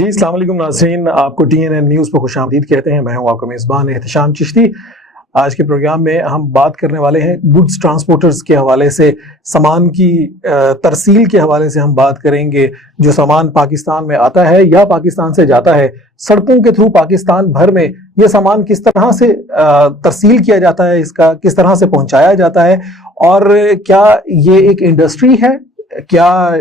जी अस्सलाम वालेकुम नाज़रीन, आपको TNN न्यूज़ पर खुशामदीद कहते हैं। मैं हूं आपका मेज़बान एहतशाम चिश्ती। आज के प्रोग्राम में हम बात करने वाले हैं गुड्स ट्रांसपोर्टर्स के हवाले से, सामान की तरसील के हवाले से हम बात करेंगे। जो सामान पाकिस्तान में आता है या पाकिस्तान से जाता है, सड़कों के थ्रू पाकिस्तान भर में ये सामान किस तरह से तरसील किया जाता है, इसका किस तरह से पहुंचाया जाता है, और क्या ये एक इंडस्ट्री है, क्या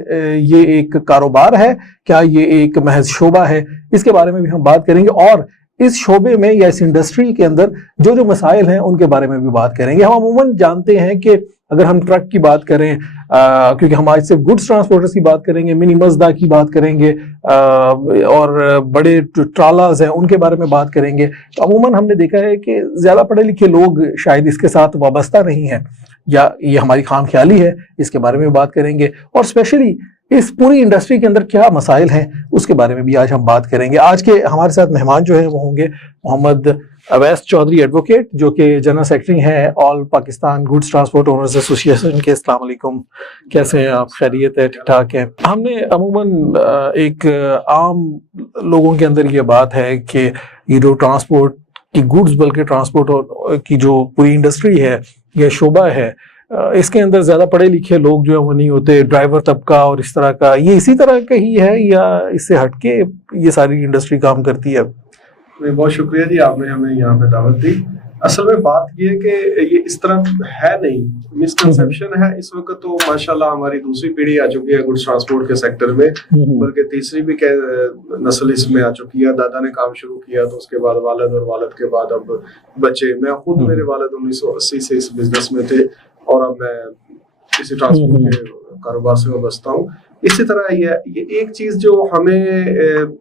ये एक कारोबार है, क्या ये एक महज शोबा है, इसके बारे में भी हम बात करेंगे। और इस शोबे में या इस इंडस्ट्री के अंदर जो जो मसाइल हैं उनके बारे में भी बात करेंगे। हम अमूमन जानते हैं कि अगर हम ट्रक की बात करें, क्योंकि हम आज सिर्फ गुड्स ट्रांसपोर्टर्स की बात करेंगे, मिनी मज़दा की बात करेंगे, और बड़े ट्रालाज हैं उनके बारे में बात करेंगे, तो अमूमन हमने देखा है कि ज़्यादा पढ़े लिखे लोग शायद इसके साथ वाबस्ता नहीं है, या ये हमारी खामख्याली है, इसके बारे में बात करेंगे। और स्पेशली इस पूरी इंडस्ट्री के अंदर क्या मसाइल हैं उसके बारे में भी आज हम बात करेंगे। आज के हमारे साथ मेहमान जो है वो होंगे मोहम्मद अवैस चौधरी एडवोकेट, जो कि जनरल सेक्रेटरी हैं all Pakistan goods transport owners association के। अस्सलाम वालेकुम, कैसे हैं आप? खैरियत है? ठीक ठाक है? हमने अमूमन एक आम लोगों के अंदर ये बात है कि ये जो ट्रांसपोर्ट की गुड्स बल्कि ट्रांसपोर्ट की जो पूरी इंडस्ट्री है, यह शोबा है, इसके अंदर ज्यादा पढ़े लिखे लोग जो है वो नहीं होते, ड्राइवर तबका और इस तरह का, ये इसी तरह का ही है या इससे हटके ये सारी इंडस्ट्री काम करती है? बहुत शुक्रिया जी, आपने हमें यहाँ पे दावत दी। असल में बात ये है कि ये इस तरह है नहीं, मिसकंसेप्शन है। इस वक्त तो माशाल्लाह हमारी दूसरी पीढ़ी आ चुकी है गुड्स ट्रांसपोर्ट के सेक्टर में, बल्कि तीसरी भी नस्ल इसमें आ चुकी है। दादा ने काम शुरू किया तो उसके बाद वालिद, और वालिद के बाद अब बच्चे। मैं खुद, मेरे वालिद 1980 से इस बिजनेस में थे और अब मैं इसी ट्रांसपोर्ट के कारोबार से वाबस्ता हूँ। इसी तरह ये एक चीज जो हमें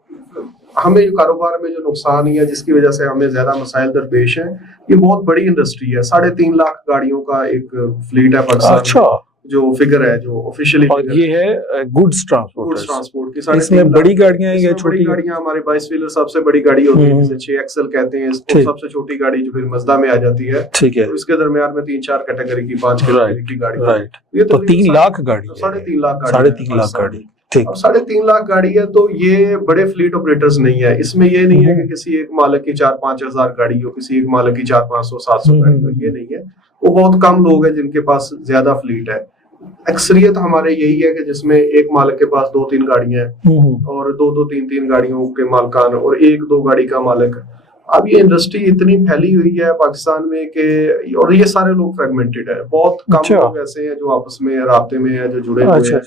कारोबार में जो नुकसान है, जिसकी वजह से हमें ज्यादा मसाइल दरपेश हैं, ये बहुत बड़ी इंडस्ट्री है। 3.5 लाख गाड़ियों का एक फ्लीट है पाकिस्तान। अच्छा, जो फिगर है जो ऑफिशियली, और ये है गुड्स ट्रांसपोर्ट की। इसमें बड़ी गाड़ियां हैं या छोटी गाड़ियां? हमारे 22 व्हीलर सबसे बड़ी गाड़ी होती है, जिसे 6 एक्सल कहते हैं। इसको सबसे छोटी गाड़ी जो फिर मज़दा में आ जाती है। ठीक है। तो इसके दरमियान में 3-4 कैटेगरी की, 5 कैटेगरी की गाड़ी। राइट। ये तो 3 लाख गाड़ी, 3.5 लाख गाड़ी, 3.5 लाख गाड़ी। ठीक। अब 3.5 लाख गाड़ी है, तो ये बड़े फ्लीट ऑपरेटर्स नहीं है। इसमें ये नहीं है कि किसी एक मालिक की 4-5 हजार गाड़ी हो, किसी एक मालिक की 400-500-700 गाड़ी हो, ये नहीं है। वो बहुत कम लोग हैं जिनके पास ज्यादा फ्लीट है। अक्सरियत हमारे यही है कि जिसमें एक मालिक के पास 2-3 गाड़ियां हैं और 2-3 गाड़ियों के मालकान और 1-2 गाड़ी का मालिक। अब ये इंडस्ट्री इतनी फैली हुई है पाकिस्तान में कि, और ये सारे लोग फ्रेगमेंटेड है। बहुत कम लोग ऐसे हैं जो आपस में राब्ते में है, जो जुड़े हुए हैं,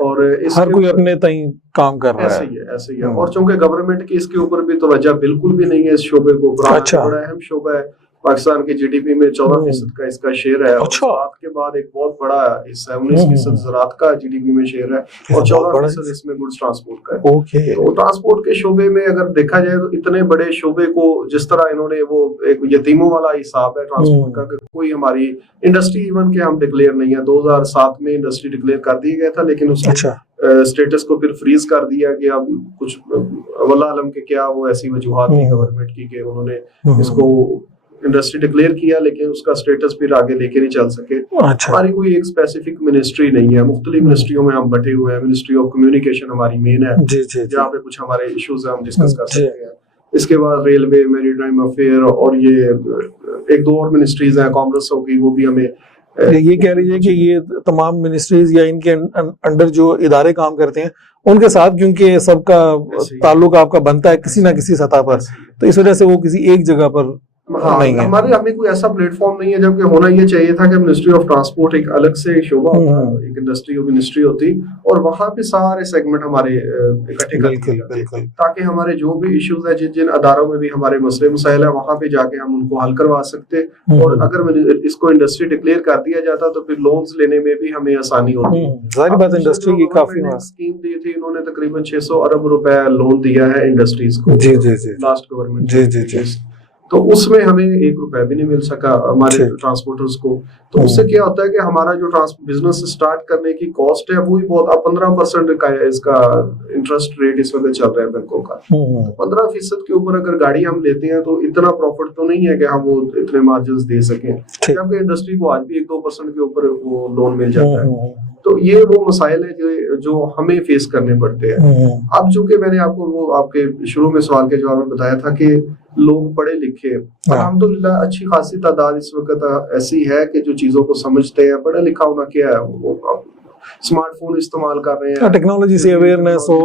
और हर कोई अपने तय काम कर रहा है। ऐसे ही है। और चूंकि गवर्नमेंट की इसके ऊपर भी तवज्जो बिल्कुल भी नहीं है इस शोबे को। बड़ा अहम शोबा है। पाकिस्तान के GDP में 14% का इसका शेयर है। ज़राअत के बाद एक बहुत बड़ा हिस्सा है, 19% ज़राअत का GDP में शेयर है, और 14% इसमें गुड्स ट्रांसपोर्ट का है। तो ट्रांसपोर्ट के शोबे में अगर देखा जाए तो इतने बड़े शोबे को, जिस तरह इन्होंने वो एक यतीमों वाला हिसाब है ट्रांसपोर्ट का, कोई हमारी इंडस्ट्री इवन के हम डिक्लेयर नहीं है। 2007 में इंडस्ट्री डिक्लेयर कर दिया गया था, लेकिन उसके स्टेटस को फिर फ्रीज कर दिया कि अब कुछ वल्लाह आलम के क्या वो ऐसी वजूहात थी गवर्नमेंट की कि उन्होंने इसको इंडस्ट्री डिक्लेयर किया, लेकिन उसका स्टेटस फिर आगे लेके नहीं चल सके। हमारी कोई एक स्पेसिफिक मिनिस्ट्री नहीं है, मुख्तलिफ मिनिस्ट्रियों में हम बटे हुए हैं। मिनिस्ट्री ऑफ कम्युनिकेशन हमारी मेन है, जहाँ पे कुछ हमारे इश्यूज हम डिस्कस कर सकते हैं। इसके बाद रेलवे, मैरीटाइम अफेयर, और ये 1-2 और मिनिस्ट्रीज हैं, कॉमर्स होगी, वो भी हमें। ये कह रही है कि ये तमाम मिनिस्ट्रीज या इनके अंडर जो इदारे काम करते हैं उनके साथ, क्योंकि सबका ताल्लुक आपका बनता है किसी ना किसी सतह पर, तो इस वजह से वो किसी एक जगह पर नहीं है। हमें कोई ऐसा प्लेटफॉर्म नहीं है, जबकि होना ये चाहिए था कि मिनिस्ट्री ऑफ ट्रांसपोर्ट एक अलग से शोबा होता, एक इंडस्ट्री और मिनिस्ट्री होती, और वहां पे सारे सेगमेंट हमारे इकट्ठे करके, ताकि हमारे जो भी इश्यूज है, जिन अदारों में भी हमारे मसले मसाइल है, वहां पे जाके हम उनको हल करवा सकते। और अगर इसको इंडस्ट्री डिक्लेयर कर दिया जाता तो फिर लोन्स लेने में भी हमें आसानी होती। जाहिर बात इंडस्ट्री की काफी स्कीम दी थी इन्होंने, तकरीबन 600 अरब रुपए लोन दिया है इंडस्ट्रीज को लास्ट गवर्नमेंट। तो उसमें हमें 1 रुपया भी नहीं मिल सका हमारे ट्रांसपोर्टर्स को। तो उससे क्या होता है कि हमारा जो बिजनेस स्टार्ट करने की कॉस्ट है वो ही बहुत, 15% का है इसका इंटरेस्ट रेट इस वक्त चल रहा है बैंकों का। 15% के ऊपर अगर गाड़ी हम लेते हैं तो इतना प्रॉफिट तो नहीं है कि हम वो इतने मार्जिन दे सकें, जबकि इंडस्ट्री को आज भी 1-2% के ऊपर वो लोन मिल जाता है। तो ये वो मसाइल है जो हमें फेस करने पड़ते हैं। अब चूंकि मैंने आपको वो आपके शुरू में सवाल के जवाब में बताया था कि लोग पढ़े लिखे, अल्हम्दुलिल्लाह अच्छी खासी तादाद इस वक्त ऐसी है कि जो चीजों को समझते हैं। पढ़ा लिखा होना क्या है, वो स्मार्टफोन इस्तेमाल कर रहे हैं, टेक्नोलॉजी से अवेयरनेस हो,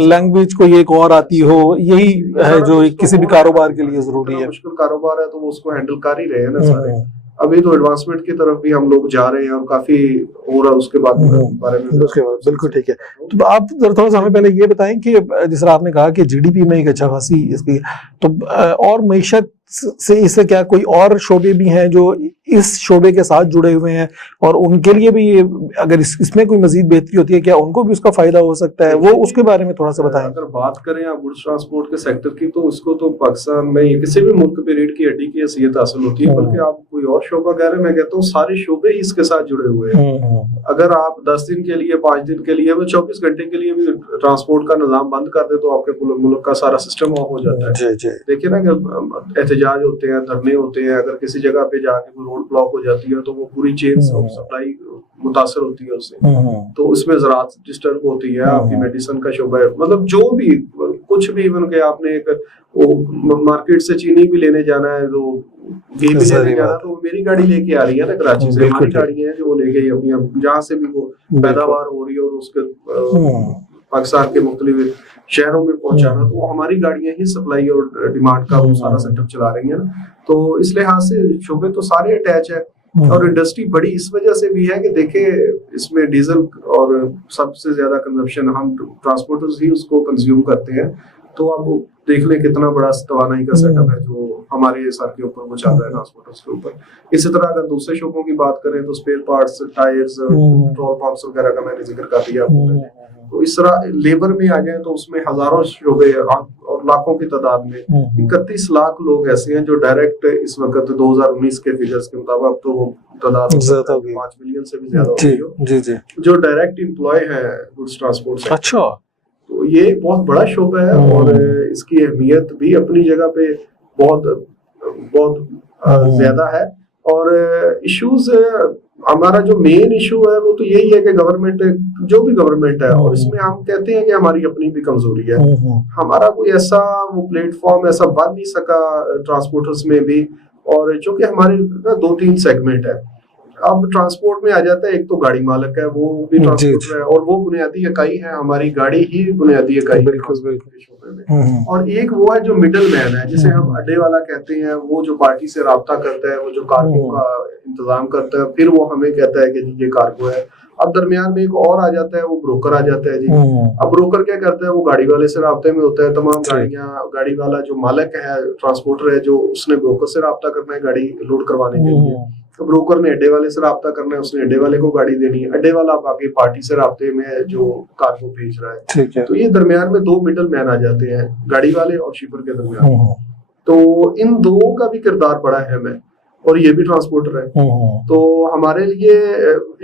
लैंग्वेज को एक और आती हो, यही है जो किसी भी कारोबार के लिए जरूरी है। मुश्किल कारोबार है तो वो उसको हैंडल कर ही रहे हैं ना सारे। अभी तो एडवांसमेंट की तरफ भी हम लोग जा रहे हैं और काफी हो रहा है उसके बाद बारे में। बिल्कुल ठीक है। तो आप थोड़ा सा हमें पहले ये बताएं कि जिस तरह आपने कहा कि जीडीपी में एक अच्छा खासी इसकी, तो और मईशत से इससे क्या कोई और शोबे भी हैं जो इस शोबे के साथ जुड़े हुए हैं और उनके लिए भी अगर इसमें कोई मजीद बेहतरी होती है, क्या उनको भी उसका फायदा हो सकता है, वो उसके बारे में थोड़ा सा बताएं। अगर बात करें आप गुड्स ट्रांसपोर्ट के सेक्टर की, तो उसको तो पाकिस्तान में किसी भी मुल्क पे रीढ़ की हड्डी की हैसियत हासिल होती है, बल्कि आप कोई और शोबा कह रहे हैं, मैं कहता हूँ सारे शोबे ही इसके साथ जुड़े हुए हैं। अगर आप 10 दिन के लिए, 5 दिन के लिए, 24 घंटे के लिए भी ट्रांसपोर्ट का निजाम बंद कर दे तो आपके मुल्क का सारा सिस्टम ऑफ हो जाता है। देखिए ना कि एहतजाज होते हैं, धरने होते हैं, अगर किसी जगह पे जाके कोई रोड ब्लॉक हो जाती है तो वो पूरी चेन सप्लाई मुतासर होती है उससे, तो उसमें ज़राअत डिस्टर्ब होती है, आपकी मेडिसिन का शोबा है, मतलब जो भी कुछ भी, इवन के आपने एक वो मार्केट से चीनी भी लेने जाना है, तो घी भी लेने जाना, तो मेरी गाड़ी लेके आ रही है ना कराची से, हमारी गाड़ी है जो वो लेके अपनी जहाँ से भी वो पैदावार हो रही है और उसके पाकिस्तान के मुख्तलिफ शहरों में पहुंचाना, तो हमारी गाड़ियां ही सप्लाई और डिमांड का वो सारा सेटअप चला रही है ना। तो इस लिहाज से शोबे तो सारे अटैच है। और इंडस्ट्री बड़ी इस वजह से भी है कि देखे इसमें डीजल और सबसे ज्यादा कंजप्शन हम ट्रांसपोर्टर्स ही उसको कंज्यूम करते हैं। तो आप देख लें कितना बड़ा तवानाई का सेटअप है जो हमारे सर के ऊपर वो चल रहा है ट्रांसपोर्टर्स के ऊपर। इसी तरह अगर दूसरे शोबों की बात करें तो spare parts, tyres, petrol pumps वगैरह का मैंने जिक्र कर दिया। तो इस तरह लेबर में आ जाए तो उसमें हजारों शोबे और लाखों की तादाद में 31 लाख लोग ऐसे हैं जो डायरेक्ट इस वक्त 2019 के फिगर्स के मुताबिक, अब तो वो तादाद 5 मिलियन से भी ज्यादा हो गई, जो डायरेक्ट एम्प्लॉय है गुड्स ट्रांसपोर्ट से। अच्छा, तो ये बहुत बड़ा शोबा है और इसकी अहमियत भी अपनी जगह पे बहुत बहुत ज्यादा है। और इश्यूज, हमारा जो मेन इशू है वो तो यही है कि गवर्नमेंट, जो भी गवर्नमेंट है, और इसमें हम कहते हैं कि हमारी अपनी भी कमजोरी है। हमारा कोई ऐसा वो प्लेटफॉर्म ऐसा बन नहीं सका ट्रांसपोर्टर्स में भी, और चूंकि हमारे 2-3 सेगमेंट है। अब ट्रांसपोर्ट में आ जाता है, एक तो गाड़ी मालक है, वो भी ट्रांसपोर्टर है, और वो बुनियादी इकाई है, हमारी गाड़ी ही बुनियादी इकाई है। और एक वो है जो मिडल मैन है, जिसे हम अड्डे वाला कहते हैं, वो जो पार्टी से राब्ता करता है, वो जो कार्गो का इंतजाम करता है, फिर वो हमें कहता है कि ये कार्गो है। अब दरमियान में एक और आ जाता है, वो ब्रोकर आ जाता है जी। अब ब्रोकर क्या करता है, वो गाड़ी वाले से राब्ते में होता है, तमाम गाड़ियां, गाड़ी वाला जो मालिक है, ट्रांसपोर्टर है, जो उसने ब्रोकर से राब्ता करना है गाड़ी लोड करवाने के लिए, तो ब्रोकर ने अड्डे वाले से राब्ता करना है, उसने अड्डे वाले को गाड़ी देनी है, अड्डे वाला बाकी पार्टी से राब्ते में है जो कार्गो भेज रहा है। ठीक है। तो ये दरमियान में 2 मिडल मैन आ जाते हैं, गाड़ी वाले और शिपर के दरमियान। तो इन दो का भी किरदार बड़ा अहम है, और ये भी ट्रांसपोर्टर है। तो हमारे लिए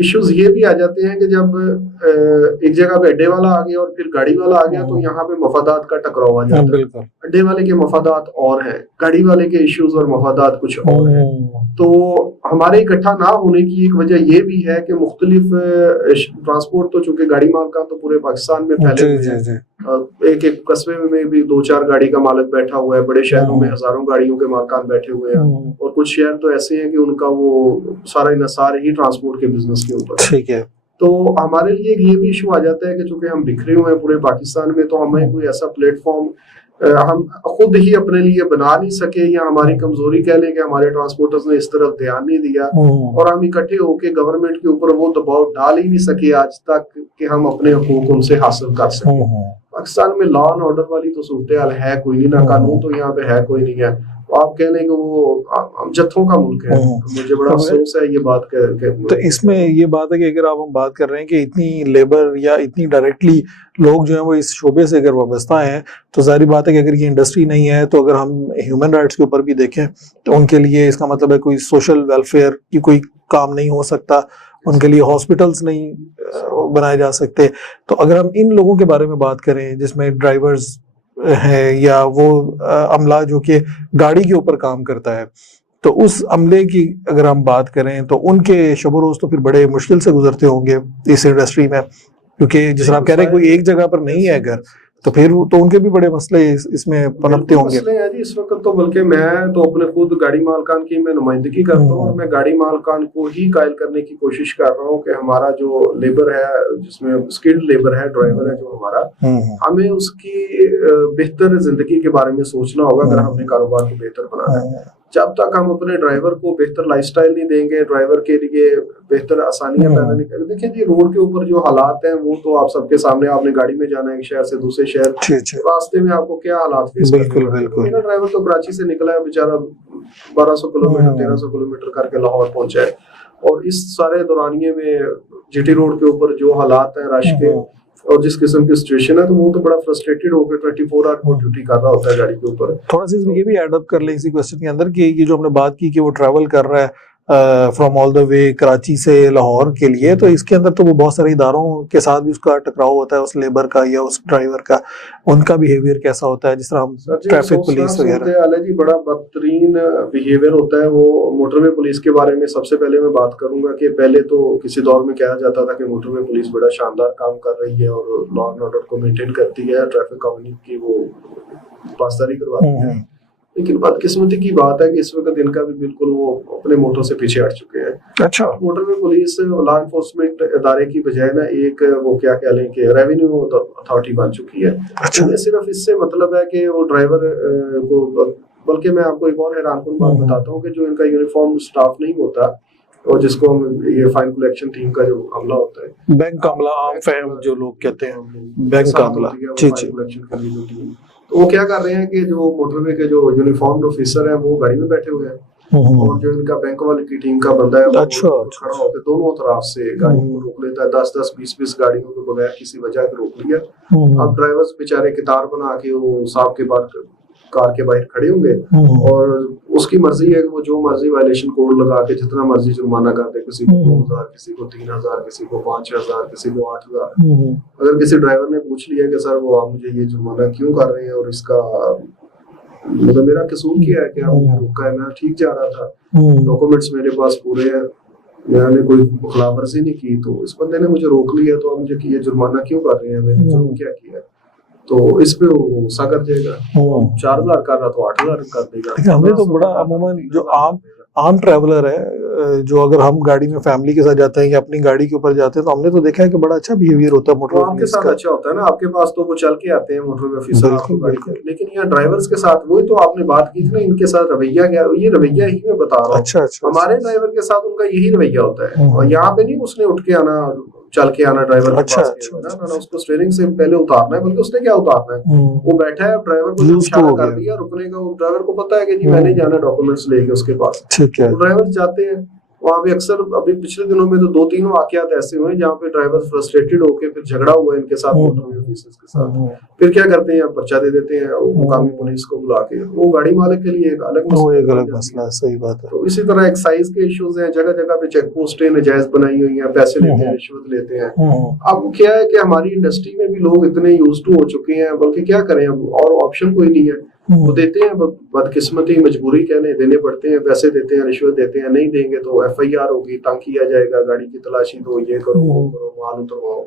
इश्यूज ये भी आ जाते हैं कि जब एक जगह पे अड्डे वाला आ गया और फिर गाड़ी वाला आ गया, तो यहाँ पे मफादात का टकराव आ जाता है। अड्डे वाले के मफादात और हैं, गाड़ी वाले के इश्यूज और मफादात कुछ और हैं। तो हमारे इकट्ठा ना होने की एक वजह ये भी है कि मुख्तलिफ ट्रांसपोर्ट, तो चूंकि गाड़ी मालकान तो पूरे पाकिस्तान में फैले हुए हैं, एक एक कस्बे में भी 2-4 गाड़ी का मालिक बैठा हुआ है, बड़े शहरों में हजारों गाड़ियों के मालकान बैठे हुए हैं, और कुछ शहर तो ऐसे हैं कि उनका वो सारा इन्हिसार ही ट्रांसपोर्ट के बिजनेस के ऊपर। ठीक है। तो हमारे लिए ये भी इशू आ जाता है कि चूंकि हम बिखरे हुए हैं पूरे पाकिस्तान में, तो हमें कोई ऐसा प्लेटफॉर्म हम खुद ही अपने लिए बना नहीं सके, या हमारी कमजोरी कह लें कि हमारे ट्रांसपोर्टर्स ने इस तरफ ध्यान नहीं दिया, और हम इकट्ठे होके गवर्नमेंट के ऊपर वो दबाव डाल ही नहीं सके आज तक कि हम अपने हुकूक उनसे हासिल कर सके। पाकिस्तान में लॉ एंड ऑर्डर वाली तो सूरत हाल है कोई नहीं ना, कानून तो यहाँ पे है कोई नहीं है। तो आप कह लें कि वो जत्थों का मुल्क है, मुझे बड़ा अफसोस है ये बात के। तो इसमें ये बात है कि अगर आप हम बात कर रहे हैं कि इतनी लेबर या इतनी डायरेक्टली लोग जो है वो इस शोबे से अगर वाबस्ता हैं, तो जाहिर बात है कि अगर ये इंडस्ट्री नहीं है, तो अगर हम ह्यूमन राइट्स के ऊपर भी देखें तो उनके लिए इसका मतलब है कोई सोशल वेलफेयर की कोई काम नहीं हो सकता, उनके लिए हॉस्पिटल्स नहीं बनाए जा सकते। तो अगर हम इन लोगों के बारे में बात करें जिसमें ड्राइवर्स है या वो अमला जो कि गाड़ी के ऊपर काम करता है, तो उस अमले की अगर हम बात करें तो उनके शब रोज तो फिर बड़े मुश्किल से गुजरते होंगे इस इंडस्ट्री में, क्योंकि जिस तरह आप कह रहे हैं कोई एक जगह पर नहीं है घर, तो फिर तो उनके भी बड़े मसले इसमें पनपते होंगे। मसले हैं जी इस वक्त तो, बल्कि मैं तो अपने खुद गाड़ी मालकान की मैं नुमाइंदगी करता हूँ और मैं गाड़ी मालकान को ही कायल करने की कोशिश कर रहा हूँ कि हमारा जो लेबर है, जिसमें स्किल्ड लेबर है, ड्राइवर है जो हमारा, हमें उसकी बेहतर जिंदगी के बारे में सोचना होगा अगर हमने कारोबार को बेहतर बनाना है। जब तक हम अपने ड्राइवर को बेहतर लाइफस्टाइल नहीं देंगे, ड्राइवर के लिए बेहतर आसानियां पैदा नहीं करेंगे। देखिए जी, रोड के ऊपर जो हालात हैं वो तो आप सबके सामने, आपने गाड़ी में जाना है एक शहर से दूसरे शहर, रास्ते में आपको क्या हालात फेस करने हैं। मेरा ड्राइवर तो कराची से निकला है बेचारा, 1200 किलोमीटर 1300 किलोमीटर करके लाहौर पहुंचा है, और इस सारे दौरानिये में जीटी रोड के ऊपर जो हालात है रश के और जिस किस्म की सिचुएशन है, तो वो तो बड़ा फ्रस्ट्रेटेड होकर 24 आवर को ड्यूटी कर रहा होता है गाड़ी के ऊपर। थोड़ा सा इसमें ये भी ऐड अप कर लें इसी क्वेश्चन के अंदर कि ये जो हमने बात की कि वो ट्रैवल कर रहा है from all the way Karachi से लाहौर के लिए, तो इसके अंदर तो वो बहुत सारे इदारों के साथ भी उसका टकराव होता है, उस लेबर का या उस ड्राइवर का, उनका बिहेवियर कैसा होता है, जिस तरह हम ट्रैफिक पुलिस वगैरह जी बड़ा बदतरीन बिहेवियर होता है वो मोटरवे पुलिस के बारे में। सबसे पहले मैं बात करूंगा कि पहले तो किसी दौर में कहा जाता था कि मोटरवे पुलिस बड़ा शानदार काम कर रही है और लॉ एंड ऑर्डर को मेंटेन करती है, ट्रैफिक कानून की वो पासदारी करवाती है, लेकिन बदकिस्मती की बात है कि इस वक्त इनका भी बिल्कुल वो अपने मोटो से पीछे हट चुके हैं। अच्छा, मोटरवे पुलिस लॉ एनफोर्समेंट इदारे की बजाय ना एक वो क्या कह लें कि रेवेन्यू अथॉरिटी बन चुकी है। अच्छा। सिर्फ इससे मतलब है कि वो ड्राइवर को, बल्कि मैं आपको एक और हैरानकुन बात बताता हूँ कि जो इनका यूनिफॉर्म स्टाफ नहीं होता और जिसको हम ये फाइन कलेक्शन टीम का जो अमला होता है, बैंक का अमला, आम फैम जो लोग कहते हैं, बैंक का अमला, तो वो क्या कर रहे हैं कि जो मोटरवे के जो यूनिफॉर्म ऑफिसर हैं वो गाड़ी में बैठे हुए हैं और जो इनका बैंक वाले की टीम का बंदा है वो खड़ा होकर दोनों तरफ से गाड़ियों को रोक लेता है। 10-10, 20-20 गाड़ियों को बगैर किसी वजह के रोक लिया। अब ड्राइवर्स बेचारे कितार बना के वो साहब के बाद कार के बाहर खड़े होंगे और उसकी मर्जी है कि वो जो मर्जी वायलेशन कोड लगा के जितना मर्जी जुर्माना कर दे, किसी को 2000, किसी को 3000, किसी को 5000, किसी को 8000। अगर किसी ड्राइवर ने पूछ लिया कि सर वो आप मुझे ये जुर्माना क्यों कर रहे हैं और इसका मतलब मेरा कसूर क्या है कि आप मुझे रोका है, मैं ठीक जा रहा था, डॉक्यूमेंट्स मेरे पास पूरे हैं, मैंने कोई खिलाफवर्जी नहीं की, तो इस बंदे ने मुझे रोक लिया तो आप मुझे ये जुर्माना क्यों कर रहे हैं, मैंने जुर्म क्या किया? तो इस पे वो गुस्सा कर जाएगा, 4000 कर रहा तो 8000 कर देगा। हमने तो बड़ा अमूमन जो आम ट्रैवलर है, जो अगर हम गाड़ी में फैमिली के साथ जाते हैं या अपनी गाड़ी के ऊपर जाते हैं, तो हमने तो देखा है कि बड़ा अच्छा बिहेवियर होता है मोटरवे आपके साथ। अच्छा होता है ना, आपके पास तो वो चल के आते हैं मोटरवे ऑफिसर, लेकिन यहाँ ड्राइवर्स के साथ वही तो आपने बात की थी ना, इनके साथ रवैया क्या, ये रवैया ही मैं बता रहा हूँ। अच्छा, हमारे ड्राइवर के साथ उनका यही रवैया होता है और यहाँ पे नहीं उसने उठ के आना, चल के आना ड्राइवर के पास ना, उसको स्टीयरिंग से पहले उतारना है, बल्कि उसने क्या उतारना है, वो बैठा है, ड्राइवर को इशारा कर दिया रुकने का, ड्राइवर को पता है कि जी मैंने जाना डॉक्यूमेंट्स लेके उसके पास, ठीक है। ड्राइवर जाते हैं वहाँ भी अक्सर, अभी पिछले दिनों में तो 2-3 वाकयात ऐसे हुए जहाँ पे ड्राइवर फ्रस्ट्रेटेड होके फिर झगड़ा हुआ इनके साथ, मोटरवे ऑफिसर्स के साथ, फिर क्या करते हैं पर्चा दे देते हैं मुकामी पुलिस को बुला के। वो गाड़ी मालिक के लिए एक अलग मसला है, सही बात है। तो इसी तरह एक्साइज के इश्यूज हैं, जगह जगह पे चेक पोस्टें नजायज बनाई हुई हैं, पैसे लेते हैं, रिश्वत लेते हैं। अब क्या है कि हमारी इंडस्ट्री में भी लोग इतने यूज्ड टू हो चुके हैं, बल्कि क्या करें अब, और ऑप्शन कोई नहीं है, वो देते हैं, बदकिस्मती मजबूरी कहने देने पड़ते हैं, पैसे देते हैं, रिश्वत देते हैं, नहीं देंगे तो FIR होगी, तंग किया जाएगा, गाड़ी की तलाशी दो, ये करो वो करो, माल उतरवाओ।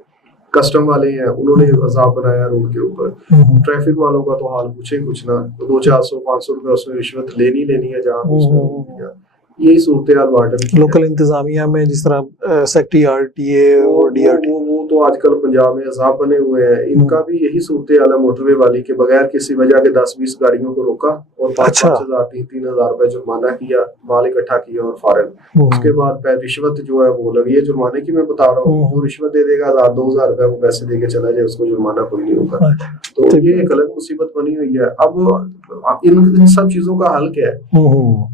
कस्टम वाले हैं, उन्होंने अजाब बनाया रोड के ऊपर। ट्रैफिक वालों का तो हाल पूछे कुछ ना, तो 200-400-500 रुपए उसमें रिश्वत लेनी है जहाँ उसने, यही सूरत हाल वार्डन लोकल इंतजामिया में, जिस तरह सेक्रेटरी RTA और DRT, वो तो आजकल पंजाब में अजाब बने हुए हैं। इनका भी यही सूरत हाल है मोटरवे वाली के, बगैर किसी वजह के 10-20 गाड़ियों को रोका और 5,000 3,000 रुपए जुर्माना किया, माल इकट्ठा किया और फारिग। उसके बाद रिश्वत जो है वो लगी है जुर्माने की, मैं बता रहा हूँ, जो रिश्वत दे देगा 1,000-2,000 रुपए वो पैसे देके चला जाए, उसको जुर्माना कोई नहीं होगा। तो ये एक अलग मुसीबत बनी हुई है। अब इन सब चीजों का हल क्या है?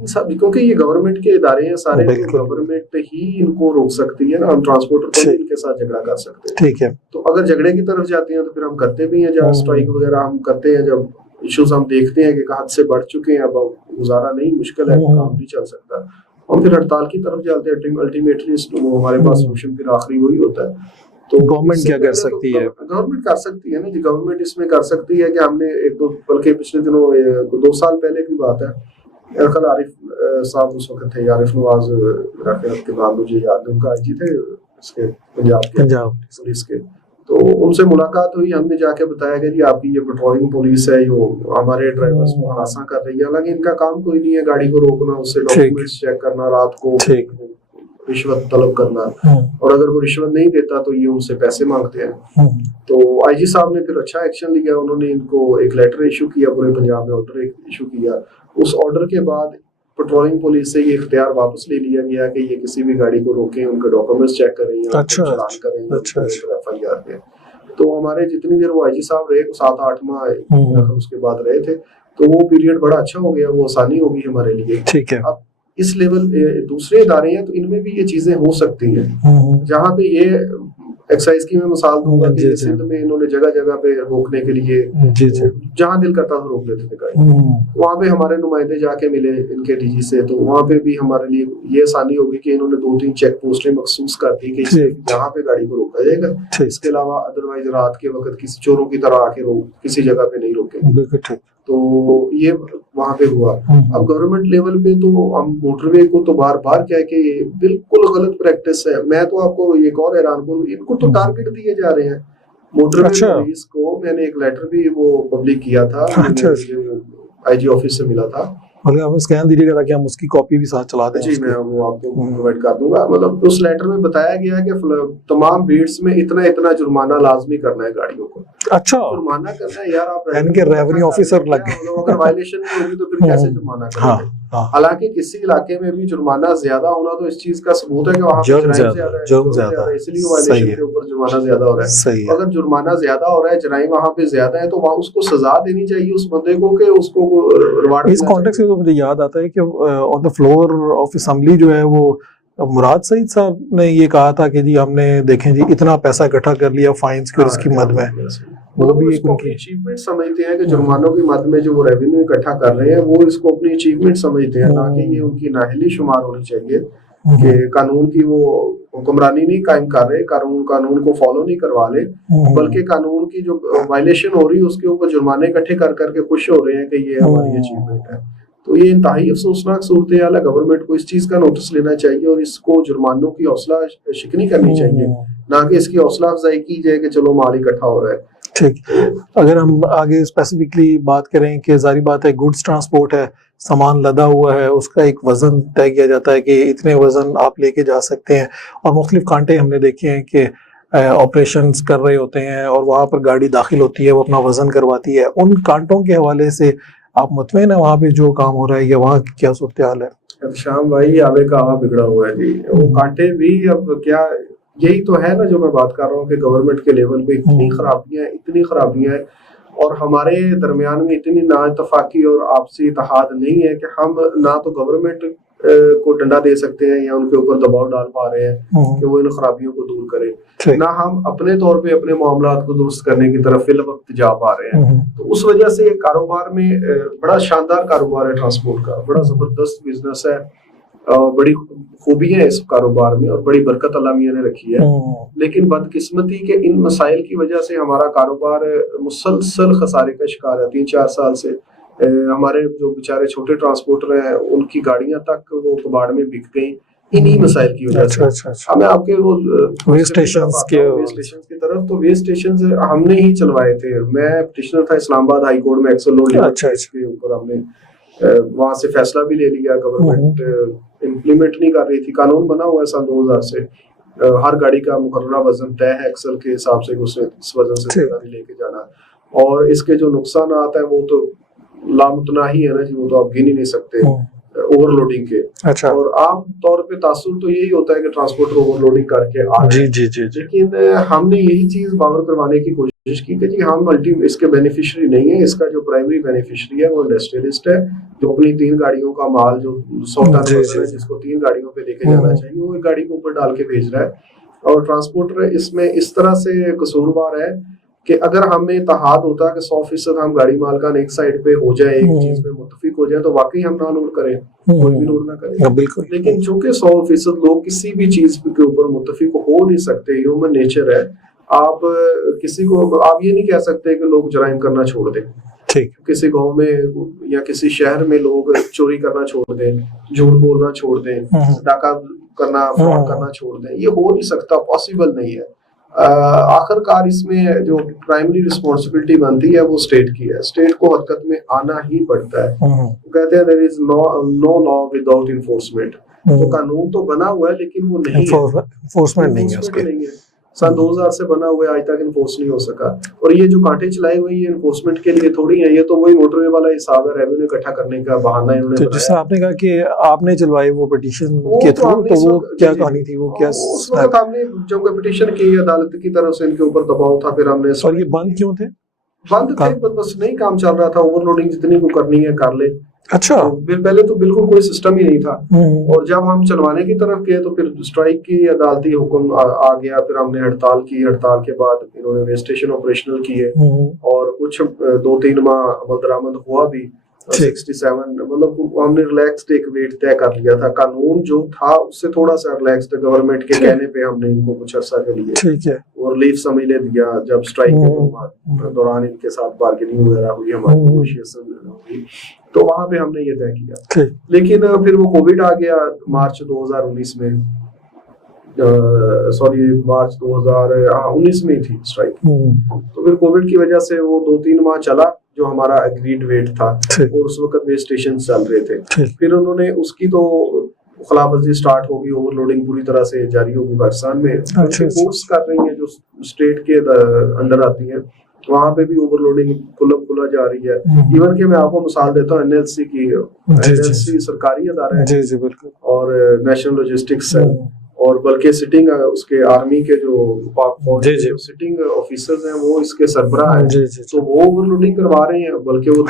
सब, क्योंकि ये गवर्नमेंट के इदारे हैं सारे, गवर्नमेंट ही इनको रोक सकती है ना, हम ट्रांसपोर्टर तो इनके साथ झगड़ा कर सकते हैं, ठीक है। तो अगर झगड़े की तरफ जाते हैं तो फिर हम करते भी हैं, जब स्ट्राइक वगैरह हम करते हैं, जब इश्यूज हम देखते हैं कि हद से बढ़ चुके हैं, अब गुजारा नहीं, मुश्किल है, काम नहीं चल सकता, हम फिर हड़ताल की तरफ जाते हैं। अल्टीमेटली हमारे पास सोल्यूशन फिर आखिरी वही होता है। तो गवर्नमेंट क्या कर सकती है? गवर्नमेंट कर सकती है ना जी, गवर्नमेंट इसमें कर सकती है कि हमने एक दो, बल्कि पिछले दिनों 2 साल पहले की बात है, कल आरिफ साहब उस वक्त थे, आरिफ नवाज मेरा ख्याल के नाम मुझे याद है, उनका आईजी थे इसके पंजाब पुलिस के। तो उनसे मुलाकात हुई, हमने जाके बताया कि जी आपकी ये पेट्रोलिंग पुलिस है, यो हमारे ड्राइवर्स को हरासा कर रही है। हालांकि इनका काम कोई नहीं है गाड़ी को रोकना, उससे डॉक्यूमेंट्स चेक करना, रात को रिश्वत तलब करना, और अगर वो रिश्वत नहीं देता तो ये उनसे पैसे मांगते हैं। तो आईजी साहब ने फिर अच्छा एक्शन लिया, उन्होंने इनको एक लेटर इशू किया, पूरे पंजाब में ऑर्डर इशू किया। उस ऑर्डर के बाद पेट्रोलिंग पुलिस से ये इख्तियार वापस ले लिया गया कि ये किसी भी गाड़ी को रोकें, उनके डॉक्यूमेंट्स चेक करें, चालान करें, FIR दें। तो हमारे जितनी देर वो आईजी साहब रहे, 7-8 माह उसके बाद रहे थे, तो वो पीरियड बड़ा अच्छा हो गया, वो आसानी होगी हमारे लिए। ठीक है। अब इस लेवल दूसरे इदारे हैं तो इनमें भी ये चीजें हो सकती हैं, जहाँ पे ये एक्साइज की मैं मिसाल दूंगा कि सिंध में इन्होंने जगह जगह पे रोकने के लिए जहाँ दिल करता था रोक लेते थे गाड़ी, वहाँ पे हमारे नुमाइंदे जाके मिले इनके डीजी से, तो वहाँ पे भी हमारे लिए ये आसानी होगी कि इन्होंने 2-3 चेक पोस्टें मखसूस कर दी कि जहाँ पे गाड़ी को रोका जाएगा। इसके अलावा अदरवाइज रात के वक्त किसी चोरों की तरह आके किसी जगह पे नहीं रोकेंगे। तो ये वहां पे हुआ। अब गवर्नमेंट लेवल पे तो हम मोटरवे को तो बार बार क्या है कि ये बिल्कुल गलत प्रैक्टिस है। मैं तो आपको एक और हैरान करूँ, इनको तो टारगेट दिए जा रहे हैं मोटरवे पुलिस को। मैंने एक लेटर भी वो पब्लिक किया था, आईजी ऑफिस से मिला था, हमें स्कैन दीजिएगा ताकि हम उसकी कॉपी भी साथ चला दें। जी मैं वो आपको प्रोवाइड कर दूंगा। मतलब उस लेटर में बताया गया है कि तमाम बीट्स में इतना इतना जुर्माना लाजमी करना है गाड़ियों को। अच्छा, जुर्माना करना है यार, आप इनके रेवेन्यू ऑफिसर लग गए, अगर वायलेशन नहीं होगी तो फिर कैसे जुर्माना करेंगे। हालांकि किसी इलाके में भी जुर्माना ज्यादा होना तो इस चीज का सबूत है कि वहाँ जुर्म ज्यादा है, इसलिए वायलेशन के ऊपर जुर्माना ज्यादा हो रहा है। अगर जुर्माना ज्यादा हो रहा है, जराइम वहाँ पे ज्यादा है, तो वहाँ उसको सजा देनी चाहिए उस बंदे को कि उसको रिवार्ड। इस कॉन्टेक्स्ट में तो मुझे याद आता है कि on the floor of assembly जो है वो मुराद सईद साहब ने ये कहा था कि जी हमने देखें जी इतना पैसा इकट्ठा कर लिया फाइन्स की और इसकी मद में, वो भी एक उनकी अचीवमेंट समझते हैं कि जुर्मानों की मद में जो वो रेवेन्यू इकट्ठा कर रहे हैं वो इसको अपनी अचीवमेंट समझते हैं, ना कि ये उनकी नाअहली शुमार होनी चाहिए कि कानून की वो हुक्मरानी नहीं कायम कर रहे, कानून को फॉलो नहीं करवा ले, बल्कि कानून की जो वायलेशन हो रही है उसके ऊपर जुर्माने इकट्ठे कर करके खुश हो रहे हैं कि ये हमारी अचीवमेंट है। तो ये इंतहाई अफसोसनाक सूरत हाल है। गवर्नमेंट को इस चीज का नोटिस लेना चाहिए और इसको जुर्मानों की हौसला शिकनी करनी चाहिए, ना कि इसकी हौसला अफजाई की जाए कि चलो माल इकट्ठा हो रहा है। ठीक, अगर हम आगे स्पेसिफिकली बात करें कि जारी बात है गुड्स ट्रांसपोर्ट है, सामान लदा हुआ है, उसका एक वजन तय किया जाता है कि इतने वजन आप लेके जा सकते हैं, और मुख्तलिफ कांटे हमने देखे हैं कि ऑपरेशंस कर रहे होते हैं और वहाँ पर गाड़ी दाखिल होती है, वो अपना वजन करवाती है। उन कांटों के हवाले से आप मुतमईन है वहाँ पे जो काम हो रहा है या वहाँ की क्या सूरत हाल है? शाम भाई आवे का आवा बिगड़ा हुआ है जी, वो कांटे भी अब क्या, यही तो है ना जो मैं बात कर रहा हूँ कि गवर्नमेंट के लेवल पे इतनी खराबियां हैं और हमारे दरमियान में इतनी नाइतफाकी और आपसी इत्तेहाद नहीं है कि हम ना तो गवर्नमेंट को डंडा दे सकते हैं या उनके ऊपर दबाव डाल पा रहे हैं कि वो इन खराबियों को दूर करें, ना हम अपने तौर पे अपने मामलात को दुरुस्त करने की तरफ फिल वक्त जा पा रहे हैं। तो उस वजह से कारोबार में बड़ा शानदार कारोबार है ट्रांसपोर्ट का, बड़ा जबरदस्त बिजनेस है, बड़ी खूबियां है इस कारोबार में और बड़ी बरकत अल्लाह मियां ने रखी है। लेकिन बदकिस्मती के इन मसाइल की वजह से हमारा कारोबार मुसलसल खसारे का शिकार है। 3-4 साल से हमारे जो बेचारे छोटे ट्रांसपोर्टर हैं उनकी गाड़ियां तक वो कबाड़ में बिक गई इन्हीं मसाइल की वजह से। हमें आपके वो वे स्टेशंस की तरफ, तो वे स्टेशंस हमने ही चलवाए थे। मैं पिटिशनर था इस्लामाबाद हाई कोर्ट में, एक्सल लोड के ऊपर हमने वहां से फैसला भी ले लिया। गवर्नमेंट इम्प्लीमेंट नहीं कर रही थी, कानून बना हुआ है साल 2000 से, हर गाड़ी का मुकर्ररा वजन तय है एक्सल के हिसाब से, उसे इस वजन से नहीं लेके जाना। और इसके जो नुकसान आता है वो तो लामुतनाही है ना जी, वो तो आप गिन ही नहीं सकते ओवरलोडिंग के। अच्छा। और आम तौर पे तासुर तो यही होता है कि ट्रांसपोर्टर ओवरलोडिंग करके आ रहे हैं। जी। लेकिन हमने यही चीज बावर करवाने की कोशिश की कि जी हम इसके बेनिफिशियरी नहीं है, इसका जो प्राइमरी बेनिफिशियरी है वो इंडस्ट्रियलिस्ट है जो अपनी 3 गाड़ियों का माल जो 100 टन है जिसको 3 गाड़ियों पे लेके जाना चाहिए वो एक गाड़ी के ऊपर डाल के भेज रहा है। और ट्रांसपोर्टर इसमें इस तरह से कसूरवार है कि अगर हमें इत्तेहाद होता है कि 100% हम गाड़ी मालकान एक साइड पे हो जाए, एक चीज पे मुत्तफिक हो जाए, तो वाकई हम ना लोड करें, कोई भी लोड ना करें। बिल्कुल। लेकिन चूंकि 100% लोग किसी भी चीज के ऊपर मुत्तफिक हो नहीं सकते, ह्यूमन नेचर है। आप किसी को आप ये नहीं कह सकते कि लोग जराइम करना छोड़ दें। ठीक। किसी गांव में या किसी शहर में लोग चोरी करना छोड़ दें, झूठ बोलना छोड़ दें, डाका करना, फ्रॉड करना छोड़ दें, ये हो नहीं सकता, पॉसिबल नहीं है। आखिरकार इसमें जो प्राइमरी रिस्पॉन्सिबिलिटी बनती है वो स्टेट की है, स्टेट को हरकत में आना ही पड़ता है। कहते हैं there is no law without enforcement. तो कानून तो बना हुआ है लेकिन वो नहीं है, इन्फोर्समेंट नहीं है उसके। सन 2000 से बना हुआ है, आज तक इन्फोर्स नहीं हो सका। और ये जो कांटे चलाई हुई है इन्फोर्समेंट के लिए थोड़ी है, ये तो वही मोटरवे वाला हिसाब है, रेवेन्यू इकट्ठा करने का बहाना इन्होंने बनाया। जैसा आपने कहा कि आपने चलवाई वो पिटीशन के थ्रू, तो वो क्या कहानी थी, वो क्या? उस वक्त हमने जब पिटीशन की अदालत की तरफ से इनके ऊपर दबाव था, फिर हमने। और ये बंद क्यों थे? बंद थे, बस नहीं काम चल रहा था, ओवरलोडिंग जितनी को करनी है कर ले। अच्छा। तो पहले तो बिल्कुल कोई सिस्टम ही नहीं था, और जब हम चलवाने की तरफ गए तो फिर स्ट्राइक की अदालती हुक्म आ गया। फिर हमने हड़ताल की, हड़ताल के बाद इन्होंने वे स्टेशन ऑपरेशनल किए और कुछ 2-3 माह अमल दरामद हुआ भी। 67 मतलब हमने रिलैक्स्ड एक वेट तय कर लिया था। कानून जो था उससे थोड़ा सा रिलैक्स्ड, गवर्नमेंट के कहने पे हमने इनको कुछ अर्सा के लिए ठीक है और लीव समझने दिया। जब स्ट्राइक के दौरान इनके साथ बार्गेनिंग वगैरह हुई, हमारी नेगोशिएशन हुई, तो वहां पे हमने ये तय किया। लेकिन फिर वो कोविड आ गया मार्च 2019 में, मार्च 2019 में थी स्ट्राइक। तो फिर कोविड की वजह से वो 2-3 माह चला जो हमारा एग्रीड वेट था, और उस वक्त वे स्टेशन चल रहे थे। फिर उन्होंने उसकी तो खिलाफवर्जी स्टार्ट होगी, ओवरलोडिंग पूरी तरह से जारी होगी पाकिस्तान में। कोर्ट्स कर रही है जो स्टेट के अंडर आती है, वहां पे भी ओवरलोडिंग खुला जा रही है। इवन कि मैं आपको मिसाल देता हूँ एनएलसी की। एनएलसी सरकारी अदारा है और नेशनल लॉजिस्टिक्स है, और बल्कि सिटिंग उसके आर्मी के जो सिटिंग ऑफिसर्स हैं वो इसके सरबराह हैं, तो वो ओवरलोडिंग करवा रहे हैं। बल्कि वो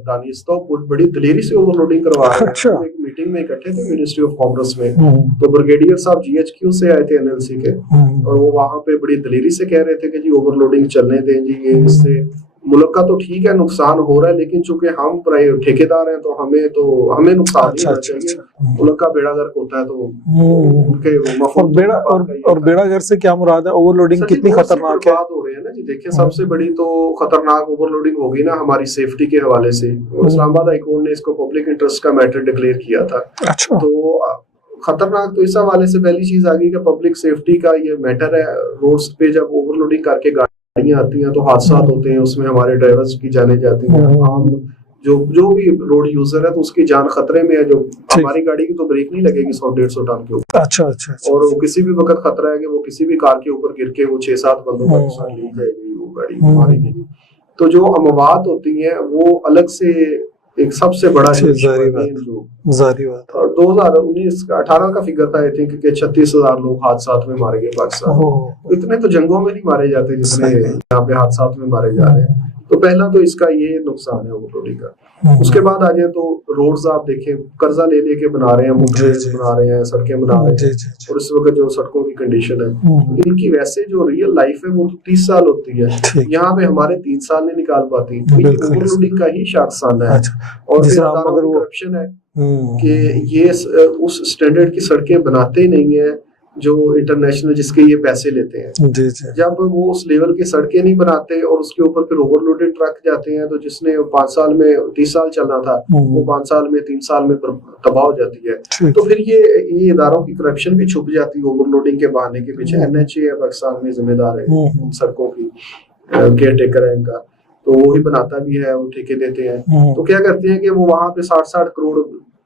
दानिस्ता बड़ी दलेरी से ओवरलोडिंग करवा रहे हैं। हम एक मीटिंग में इकट्ठे थे मिनिस्ट्री ऑफ कॉमर्स में, तो ब्रिगेडियर साहब जीएचक्यू से आए थे एनएलसी के, और वो वहां पे बड़ी दलेरी से कह रहे थे कि जी ओवरलोडिंग चलने दें जी, ये इससे मुल्क का तो ठीक है नुकसान हो रहा है, लेकिन चूंकि हम ठेकेदार हैं तो हमें नुकसान नहीं होना चाहिए। मुल्क का बेड़ा गर्क होता है तो उनके और बेड़ा गर्क से क्या मुराद है? ओवरलोडिंग कितनी खतरनाक है? बात हो रही है ना जी, देखिए सबसे बड़ी तो खतरनाक ओवरलोडिंग होगी ना हमारी सेफ्टी के हवाले से। इस्लामाबाद हाई कोर्ट ने इसको पब्लिक इंटरेस्ट का मैटर डिक्लेयर किया था। अच्छा। तो खतरनाक तो इस हवाले से पहली चीज आ गई कि पब्लिक सेफ्टी का ये मैटर है। रोड्स पे जब ओवरलोडिंग करके गाड़ियां आती हैं तो हादसा होते हैं, उसमें हमारे ड्राइवर्स की जाने जाती हैं। आम जो भी रोड यूजर है तो उसकी जान खतरे में है। जो हमारी गाड़ी की तो ब्रेक नहीं लगेगी 100-150 टन के ऊपर। अच्छा। और वो किसी भी वक्त खतरा है कि वो किसी भी कार के ऊपर गिर के वो 6-7 बंदों का नुकसान ले जाएगी, वो गाड़ी मारी गई। तो जो अमवात होती है वो अलग से एक सबसे बड़ा जारी बात। और 2019-18 का फिगर था आई थिंक कि 36,000 लोग हादसात में मारे गए पाकिस्तान। इतने तो जंगों में नहीं मारे जाते जितने यहाँ पे हादसात में मारे जा रहे हैं। तो पहला तो इसका ये नुकसान है ओवरलोडिंग का। उसके बाद आ जाए तो रोड्स आप देखें, कर्जा ले लेके बना रहे हैं, बना रहे हैं, सड़कें बना रहे हैं, और इस वक्त जो सड़कों की कंडीशन है इनकी वैसे जो रियल लाइफ है वो तो 30 साल होती है, यहाँ पे हमारे 3 साल नहीं निकाल पाती। ओवरलोडिंग का ही शाखसाना है। और करप्शन है कि ये उस स्टैंडर्ड की सड़कें बनाते ही नहीं है जो इंटरनेशनल जिसके ये पैसे लेते हैं। जब वो उस लेवल की सड़कें नहीं बनाते और उसके ऊपर फिर ओवरलोडेड ट्रक जाते हैं, तो जिसने 5 साल में 30 साल चलना था वो 5 साल में 3 साल में तबाह हो जाती है। तो फिर ये इदारों की करप्शन भी छुप जाती है ओवरलोडिंग के बहाने के पीछे। एनएचए है पाकिस्तान में जिम्मेदार है सड़कों की, केयर टेकर है इनका, तो वो ही बनाता भी है, वो ठेके देते हैं। तो क्या करते हैं कि वो वहां पे 60-60 करोड़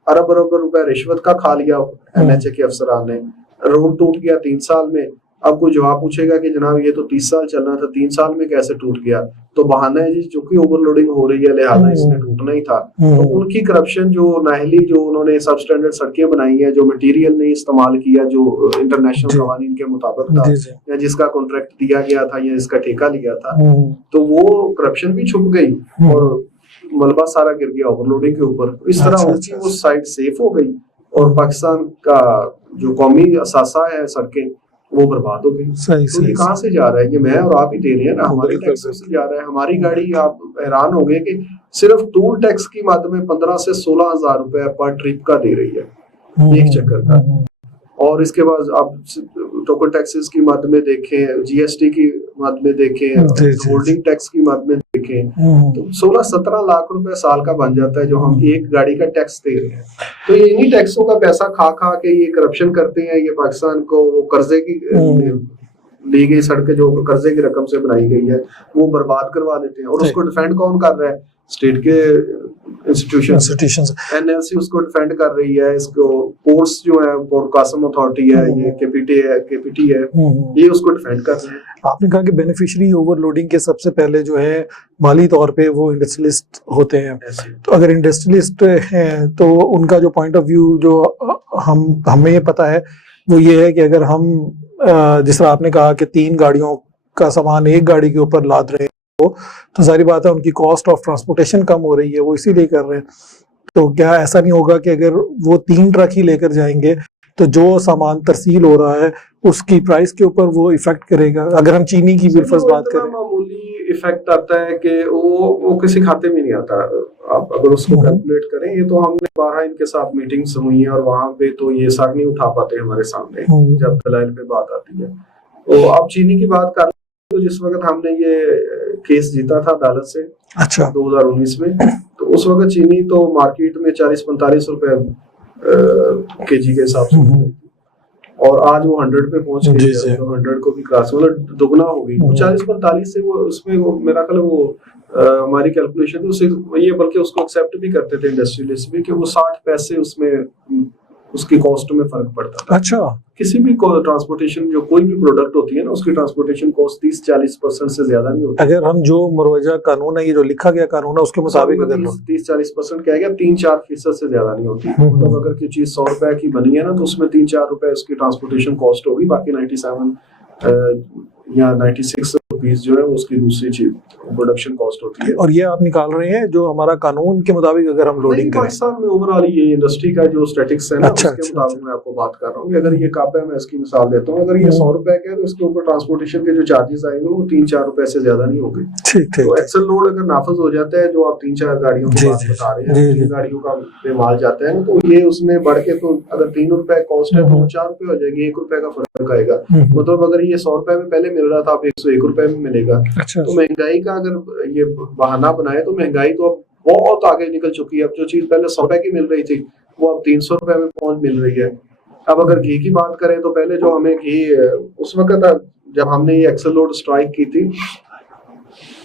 अरब रुपए रिश्वत का खा लिया एनएचए के अफसरान ने। रोड टूट गया 3 साल में। अब कोई जवाब पूछेगा कि जनाब ये तो 30 साल चलना था, 3 साल में कैसे टूट गया? तो बहाना है जी चूंकि ओवरलोडिंग हो रही है लिहाजा इसने टूटना ही था। तो उनकी करप्शन जो नाहली जो उन्होंने सब स्टैंडर्ड सड़कें बनाई है, जो मटेरियल नहीं इस्तेमाल किया जो इंटरनेशनल कवानीन के मुताबिक था, या जिसका कॉन्ट्रैक्ट दिया गया था या जिसका ठेका लिया था, तो वो करप्शन भी छुप गई और मलबा सारा गिर गया ओवरलोडिंग के ऊपर। इस तरह उनकी वो साइड सेफ हो गई और पाकिस्तान का जो कौमी असासा है सड़कें वो बर्बाद हो गई। तो ये कहाँ से जा रहा है? ये मैं और आप ही दे रहे हैं ना, हमारी टैक्स से जा रहा है। हमारी गाड़ी, आप हैरान हो गए कि सिर्फ टूल टैक्स की मद में 15 से 16 हजार रुपए पर ट्रिप का दे रही है एक चक्कर का। और इसके बाद आप टोकन टैक्सेस की मद में देखें, जीएसटी की मद में देखें, होल्डिंग टैक्स की मद में देखें, तो 16-17 लाख रुपए साल का बन जाता है जो हम एक गाड़ी का टैक्स दे रहे हैं। तो ये इन्हीं टैक्सों का पैसा खा खा के ये करप्शन करते हैं, ये पाकिस्तान को कर्जे की ली गई सड़कें जो कर्जे की रकम से बनाई गई है वो बर्बाद करवा देते हैं। और उसको डिफेंड कौन कर रहा है? स्टेट के इंस्टीट्यूशंस, एनएलसी उसको डिफेंड कर रही है, इसको पोर्ट्स जो है, पोर्ट कासम अथॉरिटी है, ये केपीटी है, ये उसको डिफेंड कर रहे हैं। आपने कहा कि बेनिफिशियरी ओवरलोडिंग के सबसे पहले जो है माली तौर पे वो इंडस्ट्रियलिस्ट होते हैं। तो अगर इंडस्ट्रियलिस्ट हैं तो उनका जो पॉइंट ऑफ व्यू जो हमें ये पता है वो ये है कि अगर हम जिस तरह आपने कहा कि 3 गाड़ियों का सामान एक गाड़ी के ऊपर लाद रहे हैं तो सारी बात है उनकी कॉस्ट ऑफ ट्रांसपोर्टेशन कम हो रही है, वो इसीलिए कर रहे हैं। तो क्या ऐसा नहीं होगा कि अगर वो 3 ट्रक ही लेकर जाएंगे तो जो सामान तरसील हो रहा है उसकी प्राइस के ऊपर वो इफेक्ट करेगा? अगर हम चीनी की बिल्फर्स बात करें, मामूली इफेक्ट आता है कि वो किसी खाते में नहीं आता। आप अगर उसको कैलकुलेट करें, ये तो हमने 12 इनके साथ मीटिंग्स हुई हैं और वहां पे तो ये सर नहीं उठा पाते हमारे सामने जब दलाइल पे बात आती है। तो आप चीनी की बात कर, तो जिस वक्त हमने ये केस जीता था अदालत से, अच्छा, 2019 में, तो उस वक्त चीनी तो मार्केट में 40-45 रुपए केजी के हिसाब से, और आज वो 100 पे पहुंच गई है, तो 100 को भी क्रॉस, मतलब दुगना हो गई। 40-45 से वो उसमें वो मेरा ख्याल वो हमारी कैलकुलेशन उससे ये, बल्कि उसको एक्सेप्ट भी करते थे इंडस्ट्रियलिस्ट भी कि वो 60 पैसे उसमें उसकी कॉस्ट में फर्क पड़ता था। अच्छा, किसी भी ट्रांसपोर्टेशन जो कोई भी प्रोडक्ट होती है ना, उसकी ट्रांसपोर्टेशन कॉस्ट 30-40% से ज्यादा नहीं होती। अगर हम जो मुरवजा कानून है, ये जो लिखा गया कानून है, उसके मुताबिक अगर 30-40% क्या गया, 3-4% से ज्यादा नहीं होती। मतलब अगर कोई चीज 100 रुपए की बनी है ना, तो उसमें 3-4 रुपए उसकी ट्रांसपोर्टेशन कॉस्ट होगी, बाकी 97 या 96 रुपीस जो है उसकी दूसरी चीज प्रोडक्शन कॉस्ट होती है। और ये आप निकाल रहे हैं जो हमारा कानून के मुताबिक अगर हम लोडिंग करें। पाकिस्तान में ओवरऑल ये इंडस्ट्री का जो स्टैटिक्स है ना, उसके मुताबिक मैं आपको बात कर रहा हूँ। अगर ये काप है, मैं इसकी मिसाल देता हूँ, अगर ये 100 रुपए का है तो इसके ऊपर ट्रांसपोर्टेशन के जो चार्जेस आएंगे वो 3-4 रुपए से ज्यादा नहीं होंगे। तो एक्सेल लोड अगर नाफज हो जाता है, जो आप 3-4 गाड़ियों की बात बता रहे हैं, 3 गाड़ियों का माल जाता है ना, तो ये उसमें बढ़ के, तो अगर 3 रुपए कॉस्ट है तो 4 रुपए हो जाएगी, 1 रुपए का फर्क आएगा। मतलब अगर ये 100 रुपए में पहले मिल रहा था, अब 101 रुपए में मिलेगा। तो महंगाई का अगर ये बहाना बनाए तो महंगाई तो अब बहुत आगे निकल चुकी है। अब जो चीज पहले 100 रुपए की मिल रही थी वो अब 300 रुपए में पहुंच मिल रही है। अब अगर घी की बात करें तो पहले जो हमें घी उस वक्त जब हमने ये एक्सेल लोड स्ट्राइक की थी,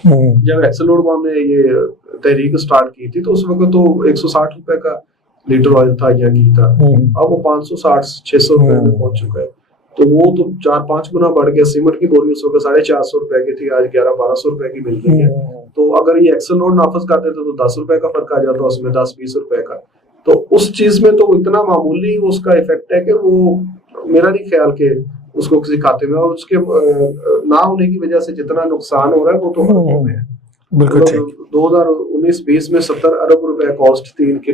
जब एक्सेल लोड को हमने ये तहरीक स्टार्ट की थी, तो उस वक्त तो 160 रुपए का लीटर ऑयल था या घी था। अब वो 560-600 रुपए में पहुंच चुका है। तो वो तो 4-5 गुना बढ़ गया। सीमेंट की बोरी उस वक्त 450 रुपए की थी, आज 1100-1200 रुपए की मिल रही है। तो अगर ये एक्सेल लोड नाफज करते थे तो 10 रुपए का फर्क आ जाता, उसमें 10-20 रुपए का। तो उस चीज में तो इतना मामूली उसका इफेक्ट है कि वो मेरा नहीं ख्याल के उसको किसी खाते में, और उसके ना होने की वजह से जितना नुकसान हो रहा है वो तो हो गया। बिल्कुल ठीक। 2019-20 में 70 अरब रुपए कॉस्ट थी इनकी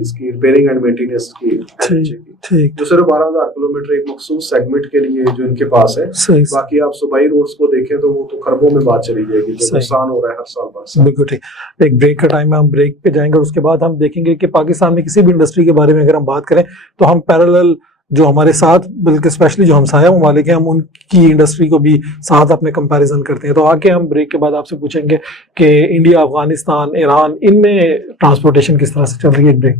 इसकी रिपेयरिंग एंड मेंटेनेंस की, जो सिर्फ 12,000 किलोमीटर एक मखसूस सेगमेंट के लिए जो इनके पास है। बाकी आप सूबाई रोड्स को देखें तो वो तो खरबों में बात चली जाएगी, जो नुकसान हो रहा है हर साल। बिल्कुल ठीक। एक ब्रेक का टाइम है, हम ब्रेक पे जाएंगे और उसके बाद हम देखेंगे कि पाकिस्तान में किसी भी इंडस्ट्री के बारे में अगर हम बात करें तो हम पैरेलल जो हमारे साथ, बल्कि स्पेशली जो हमसाया ममालिक हैं, हम उनकी इंडस्ट्री को भी साथ अपने कंपैरिजन करते हैं। तो आके हम ब्रेक के बाद आपसे पूछेंगे कि इंडिया, अफगानिस्तान, ईरान, इनमें ट्रांसपोर्टेशन किस तरह से चल रही है। एक ब्रेक।